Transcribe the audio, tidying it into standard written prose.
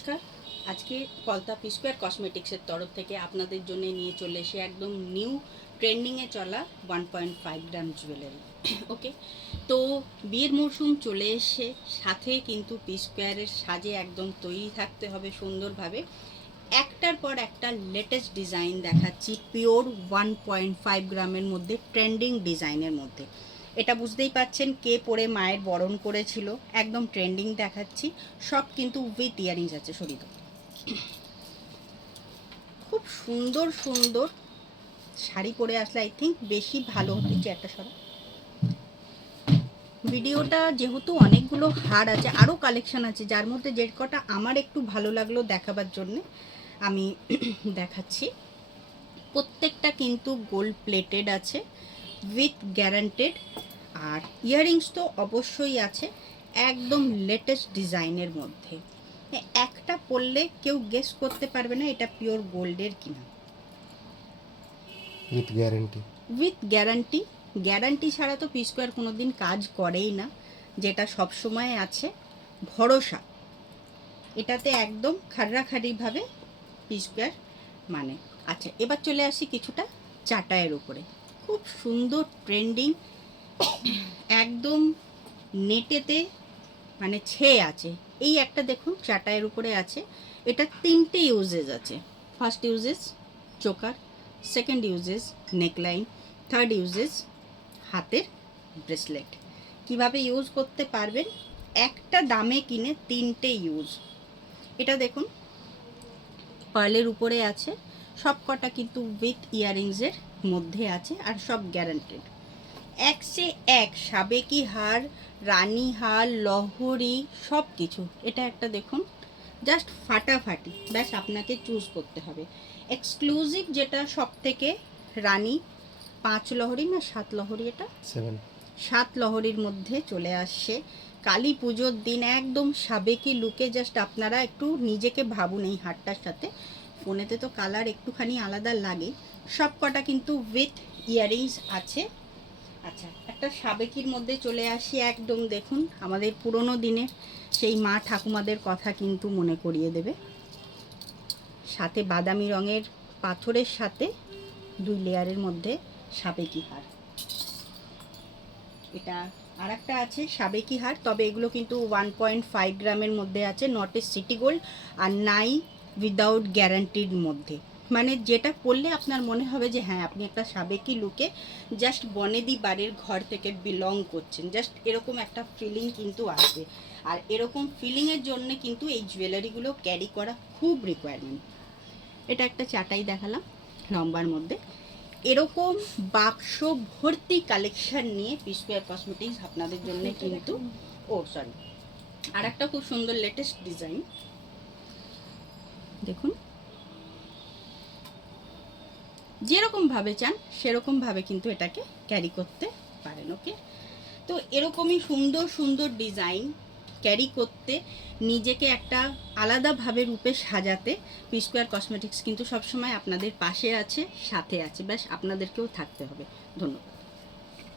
নমস্কার। আজকে কলতা P square কসমেটিক্সের তরফ থেকে আপনাদের জন্য নিয়ে চলে এসে একদম নিউ ট্রেন্ডিংয়ে চলা 1.5 গ্রাম জুয়েলারি। ওকে, তো বিয়ের মরশুম চলে এসে সাথে কিন্তু পি স্কোয়ারের সাজে একদম তৈরি থাকতে হবে সুন্দরভাবে। একটার পর একটা লেটেস্ট ডিজাইন দেখাচ্ছি পিওর 1.5 গ্রামের মধ্যে, ট্রেন্ডিং ডিজাইনের মধ্যে। এটা বুঝতেই পাচ্ছেন কে পরে মায়ের বরণ করেছিল, একদম ট্রেন্ডিং দেখাচ্ছি। সব কিন্তু উইথ ইয়ারিংস আছে। শরীর খুব সুন্দর সুন্দর শাড়ি পরে আসলে আই থিঙ্ক বেশি ভালো হতো। একটা সরা ভিডিওটা যেহেতু অনেকগুলো হার আছে, আরও কালেকশন আছে, যার মধ্যে যে কটা আমার একটু ভালো লাগলো দেখাবার জন্যে আমি দেখাচ্ছি। প্রত্যেকটা কিন্তু গোল্ড প্লেটেড আছে উইথ গ্যারান্টেড, আর ইয়াররিংস তো অবশ্যই আছে একদম লেটেস্ট ডিজাইনের মধ্যে। একটা পরলে কেউ গেস করতে পারবে না এটা পিওর গোল্ডের কিনা। With guarantee. With guarantee. Guarantee ছাড়া তো পি স্কোয়ার কোনো দিন কাজ করেই না, যেটা সবসময় আছে ভরসা। এটাতে একদম খাড়াখাড়িভাবে পি স্কোয়ার মানে। আচ্ছা, এবার চলে আসি কিছুটা চাটায়ের উপরে। খুব সুন্দর ট্রেন্ডিং, একদম নেটেতে মানে ছেয়ে আছে। এই একটা দেখুন চাটায়ের উপরে আছে। এটা তিনটে ইউজেস আছে। First uses choker, second uses neckline, third uses হাতের ব্রেসলেট। কিভাবে ইউজ করতে পারবেন, একটা দামে কিনে তিনটে ইউজ। এটা দেখুন পার্লের উপরে আছে, সব কটা কিন্তু উইথ ইয়াররিংসের মধ্যে আছে, আর সব গ্যারান্টেড। এক সে এক সাবেকি হার, রানী হার, লহরি, সব কিছু। এটা একটা দেখুন জাস্ট ফাটাফাটি। ব্যাস আপনাকে চুজ করতে হবে এক্সক্লুসিভ যেটা সব থেকে। রানী 5 লহরি না 7 লহরি, এটা 7 লহরির মধ্যে চলে আসছে। কালী পুজোর দিন একদম সাবেকি লুকে জাস্ট আপনারা একটু নিজেকে ভাবুন এই হারটার সাথে। ফোনেতে তো কালার একটুখানি আলাদা লাগে। সব কটা কিন্তু উইথ ইয়াররিংস আছে। আচ্ছা, একটা সাবেকির মধ্যে চলে আসি। একদম দেখুন আমাদের পুরনো দিনের সেই মা ঠাকুমাদের কথা কিন্তু মনে করিয়ে দেবে। সাথে বাদামি রঙের পাথরের সাথে 2 লেয়ারের মধ্যে সাবেকি হার। এটা আর একটা আছে সাবেকি হার, তবে এগুলো কিন্তু 1.5 গ্রামের মধ্যে আছে, নট এ সিটি গোল্ড, আর নাই উইদাউট গ্যারান্টির মধ্যে। মানে যেটা পরলে আপনার মনে হবে যে হ্যাঁ আপনি একটা সাবেকি লুকে জাস্ট বনেদি বাড়ির ঘর থেকে বিলং করছেন, জাস্ট এরকম একটা ফিলিং কিন্তু আসবে। আর এরকম ফিলিংয়ের জন্য কিন্তু এই জুয়েলারিগুলো ক্যারি করা খুব রিকোয়ারমেন্ট। এটা একটা চাটাই দেখালাম লম্বার মধ্যে। এরকম বাক্স ভর্তি কালেকশন নিয়ে পি স্কোয়ার কসমেটিক্স আপনাদের জন্য কিন্তু সরি, আর একটা খুব সুন্দর লেটেস্ট ডিজাইন দেখুন। যেরকম ভাবে চান সেরকম ভাবে কিন্তু এটাকে ক্যারি করতে পারেন। ওকে, তো এরকমই সুন্দর সুন্দর ডিজাইন ক্যারি করতে, নিজেকে একটা আলাদাভাবে রূপে সাজাতে পি স্কোয়ার কসমেটিক্স কিন্তু সবসময় আপনাদের পাশে আছে, সাথে আছে। ব্যাস আপনাদেরকেও থাকতে হবে। ধন্যবাদ।